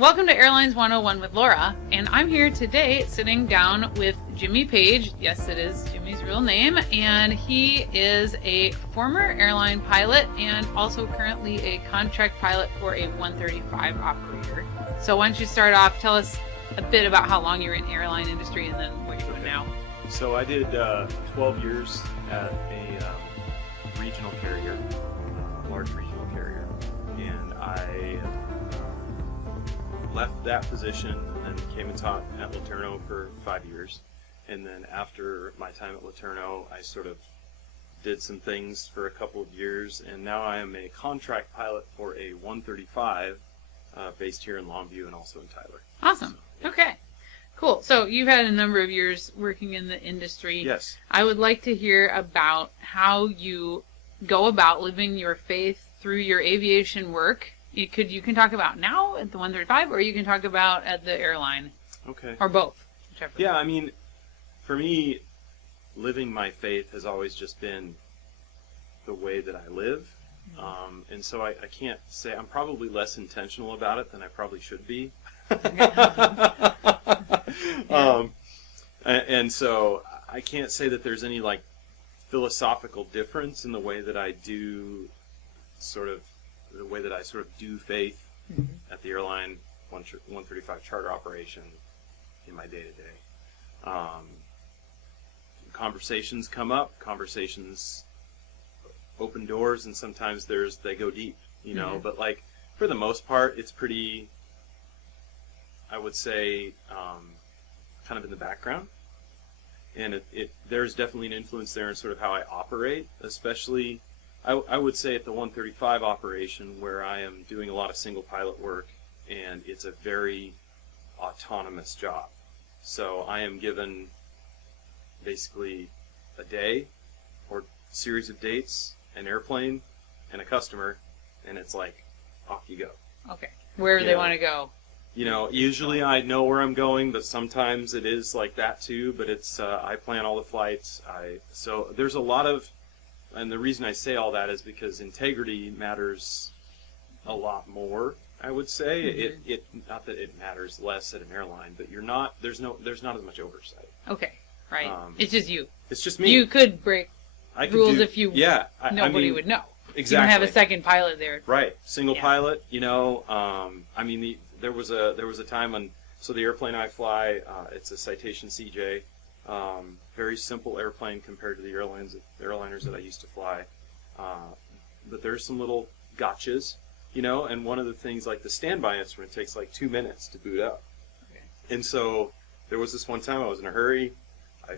Welcome to Airlines 101 with Laura, and I'm here today sitting down with Jimmy Page. Yes, it is Jimmy's real name, and he is a former airline pilot and also currently a contract pilot for a 135 operator. So why don't you start off, tell us a bit about how long you're in the airline industry and then what you're doing now. So I did 12 years at a regional carrier, large regional carrier, and I left that position and came and taught at LeTourneau for 5 years. And then after my time at LeTourneau, I sort of did some things for a couple of years, and now I am a contract pilot for a 135 based here in Longview and also in Tyler. Awesome. So, yeah. Okay. Cool. So you've had a number of years working in the industry. Yes. I would like to hear about how you go about living your faith through your aviation work. You can talk about now at the 135, or you can talk about at the airline. Okay. Or both, whichever. Yeah, I mean, for me, living my faith has always just been the way that I live. And so I can't say, I'm probably less intentional about it than I probably should be. And so I can't say that there's any like philosophical difference in the way that I do the way that I sort of do faith at the airline 135 charter operation in my day-to-day. Conversations come up, conversations open doors, and sometimes they go deep, you know, but like for the most part, it's pretty, I would say, kind of in the background. And there's definitely an influence there in sort of how I operate, especially I would say at the 135 operation, where I am doing a lot of single pilot work, and it's a very autonomous job. So I am given basically a day or series of dates, an airplane, and a customer, and it's like, off you go. Okay. Wherever they want to go. You know, usually I know where I'm going, but sometimes it is like that too, but it's, I plan all the flights. So there's a lot of, and the reason I say all that is because integrity matters a lot more, I would say. It not that it matters less at an airline, but there's not as much oversight. Okay, right. It's just you. It's just me. You could break rules if you nobody would know. Exactly. You don't have a second pilot there. Right. Single pilot, you know, I mean there was a time when, so the airplane I fly, it's a Citation CJ. Very simple airplane compared to the airliners that I used to fly. But there's some little gotchas, you know, and one of the things, like the standby instrument takes like 2 minutes to boot up. Okay. And so there was this one time I was in a hurry. I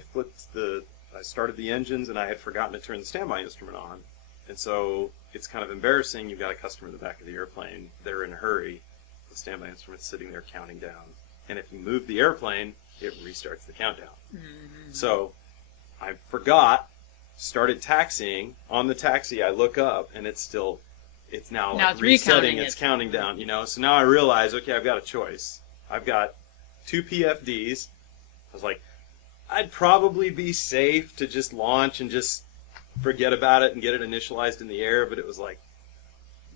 started the engines, and I had forgotten to turn the standby instrument on. And so it's kind of embarrassing. You've got a customer in the back of the airplane. They're in a hurry. The standby instrument's sitting there counting down. And if you move the airplane, it restarts the countdown. So I forgot, started taxiing. On the taxi, I look up, and it's now like resetting, it's counting down, you know. So now I realize, okay, I've got a choice. I've got 2 PFDs. I was like, I'd probably be safe to just launch and just forget about it and get it initialized in the air, but it was like,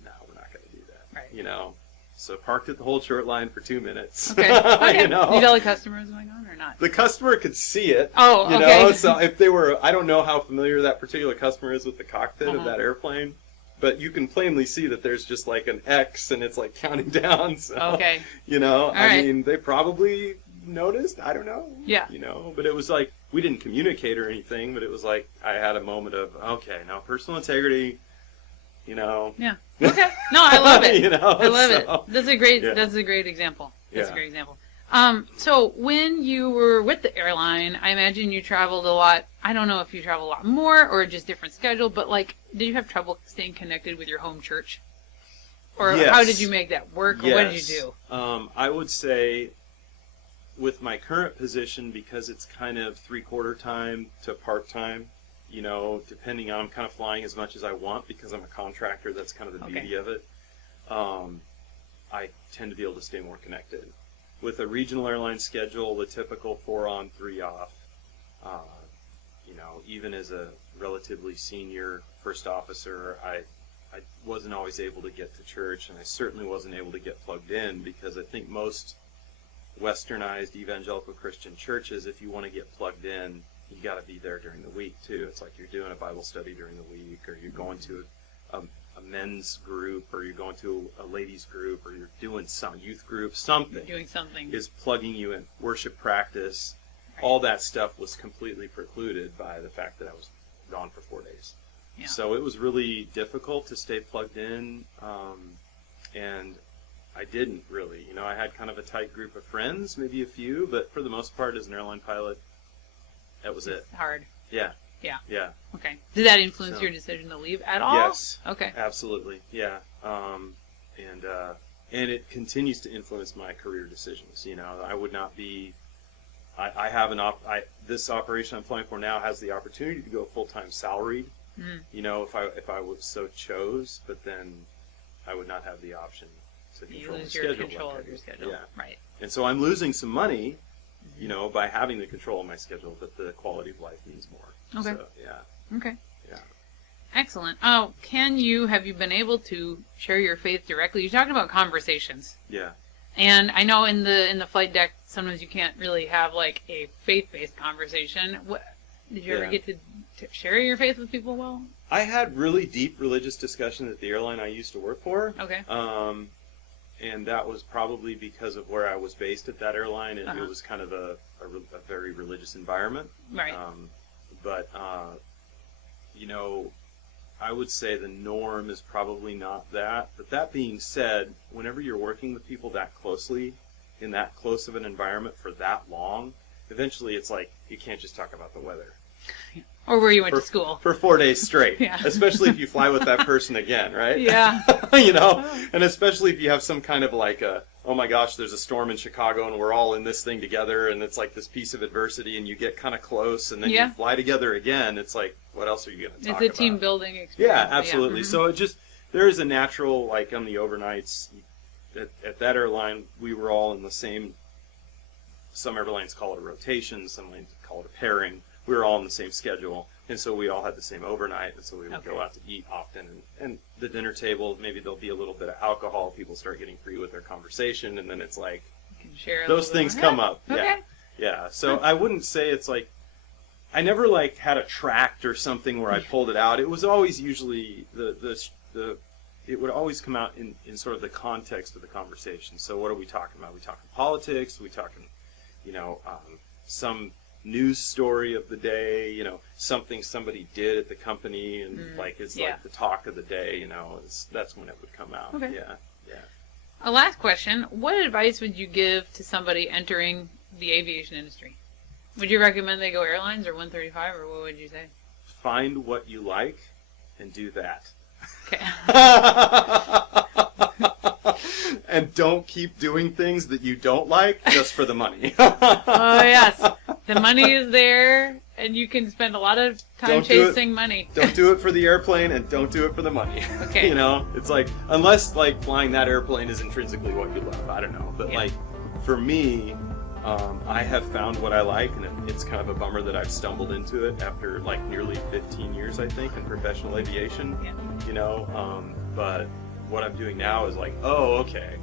no, we're not going to do that, right. You know. So parked at the hold short line for 2 minutes. Okay. You know? Did you tell the customer was going on or not? The customer could see it. Oh, you okay. know, so if they were, I don't know how familiar that particular customer is with the cockpit of that airplane, but you can plainly see that there's just like an X and it's like counting down. So, okay. You know, I mean, they probably noticed. I don't know. Yeah. You know, but it was like, we didn't communicate or anything, but it was like I had a moment of, okay, now personal integrity. You know. Yeah. Okay. No, I love it. You know, I love it. That's a great. Yeah. That's a great example. That's a great example. So when you were with the airline, I imagine you traveled a lot. I don't know if you travel a lot more or just different schedule, but like, did you have trouble staying connected with your home church, or how did you make that work, or what did you do? I would say, with my current position, because it's kind of 3/4 time to part time. You know, depending on, I'm kind of flying as much as I want because I'm a contractor. That's kind of the beauty of it. I tend to be able to stay more connected. With a regional airline schedule, the typical 4 on, 3 off, you know, even as a relatively senior first officer, I I wasn't always able to get to church, and I certainly wasn't able to get plugged in, because I think most westernized evangelical Christian churches, if you want to get plugged in, you got to be there during the week too. It's like you're doing a Bible study during the week, or you're going to a men's group, or you're going to a ladies group, or you're doing some youth group. Something doing something is plugging you in. Worship practice, Right. all that stuff was completely precluded by the fact that I was gone for 4 days. Yeah. So it was really difficult to stay plugged in, and I didn't really. You know, I had kind of a tight group of friends, maybe a few, but for the most part, as an airline pilot, that was it. It's hard. Yeah. Yeah. Yeah. Okay. Did that influence So- your decision to leave at all? Yes. Okay. Absolutely. Yeah. And it continues to influence my career decisions. You know, I would not be. I have this operation I'm flying for now has the opportunity to go full-time salaried. You know, if I would so chose, but then I would not have the option to You control lose my your schedule. control like I of your do. schedule. Yeah. Right. And so I'm losing some money, you know, by having the control of my schedule, but the quality of life means more. Okay. So, yeah. Okay. Yeah. Excellent. Oh, have you been able to share your faith directly? You talked about conversations. Yeah. And I know in the flight deck, sometimes you can't really have like a faith-based conversand. Did you ever Yeah. get to share your faith with people well? I had really deep religious discussions at the airline I used to work for. Okay. And that was probably because of where I was based at that airline, and Uh-huh. it was kind of a very religious environment. Right. But you know, I would say the norm is probably not that. But that being said, whenever you're working with people that closely, in that close of an environment for that long, eventually it's like you can't just talk about the weather. Or where you went to school. For 4 days straight. Yeah. Especially if you fly with that person again, right? Yeah. You know? And especially if you have some kind of like oh my gosh, there's a storm in Chicago and we're all in this thing together, and it's like this piece of adversity, and you get kind of close, and then Yeah. you fly together again. It's like, what else are you going to talk about? It's a team building experience. Yeah, absolutely. Mhm. So it just, there is a natural, like on the overnights, at that airline, we were all in the same, some airlines call it a rotation, some airlines call it a pairing. We were all on the same schedule, and so we all had the same overnight, and so we would go out to eat often. And the dinner table, maybe there'll be a little bit of alcohol, people start getting free with their conversation, and then it's like, You can share a those little things bit. come up. Okay. Yeah. Yeah. So I wouldn't say it's like, I never like had a tract or something where I pulled it out. It was always usually it would always come out in sort of the context of the conversation. So what are we talking about? Are we talking politics? Are we talking, you know, some news story of the day, you know, something somebody did at the company, and like it's like the talk of the day, you know, that's when it would come out. Okay. Yeah. Yeah. A last question. What advice would you give to somebody entering the aviation industry? Would you recommend they go airlines or 135, or what would you say? Find what you like and do that. Okay. And don't keep doing things that you don't like just for the money. Oh, yes. The money is there, and you can spend a lot of time Don't do it. chasing money. Don't do it for the airplane, and don't do it for the money. Okay. You know, it's like, unless like flying that airplane is intrinsically what you love. I don't know. But Yeah. like, for me, I have found what I like, and it's kind of a bummer that I've stumbled into it after like nearly 15 years, I think, in professional aviation. Yeah. You know, but what I'm doing now is like, oh, okay,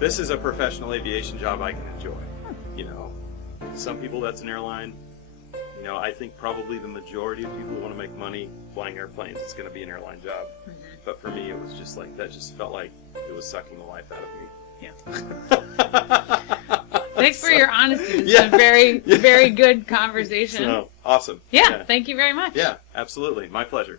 this is a professional aviation job I can enjoy. You know, some people that's an airline. You know, I think probably the majority of people who want to make money flying airplanes, it's going to be an airline job. But for me, it was just like, that just felt like it was sucking the life out of me. Yeah. Thanks for your honesty. It's Yeah. a very, very good conversation. So, awesome. Yeah, thank you very much. Yeah, absolutely. My pleasure.